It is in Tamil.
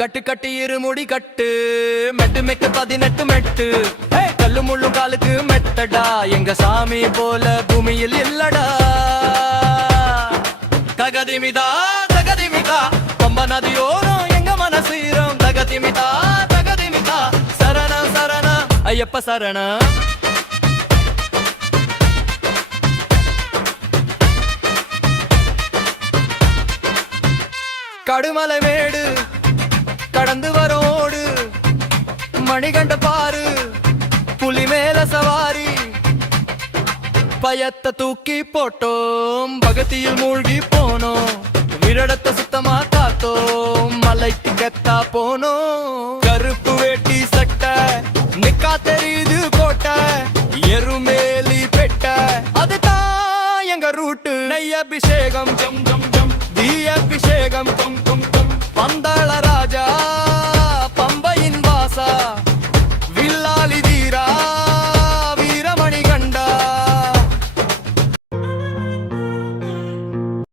கட்டு கட்டி இருமுடி கட்டு மெட்டு மெட்டு 18 மெட்டு கல்லு முள்ளு காலுக்கு மெத்தடா எங்க சாமி போல பூமியில் இல்லடா தகதிமிதா தகதிமிதா பம்ப நதியோரம் எங்க மனசீரம் தகதிமிதா தகதிமிதா சரண சரண ஐயப்ப சரண கடுமலை மேடு கடந்து வரோடு மணிகண்ட பாரு புலி மேல சவாரி பயத்தை தூக்கி போட்டோம் பகத்தியில் மூழ்கி போனோம் விரடத்தை சுத்தமா காத்தோம் மலைக்கு கெத்தா போனோம் கருப்பு வேட்டி சட்டை நிக்கா தெரியுது கோட்டை எருமேலி பெட்ட அதுதான் எங்க ரூட்டு நெய் அபிஷேகம் கம் கம் கம் தீ அபிஷேகம் கம் கம்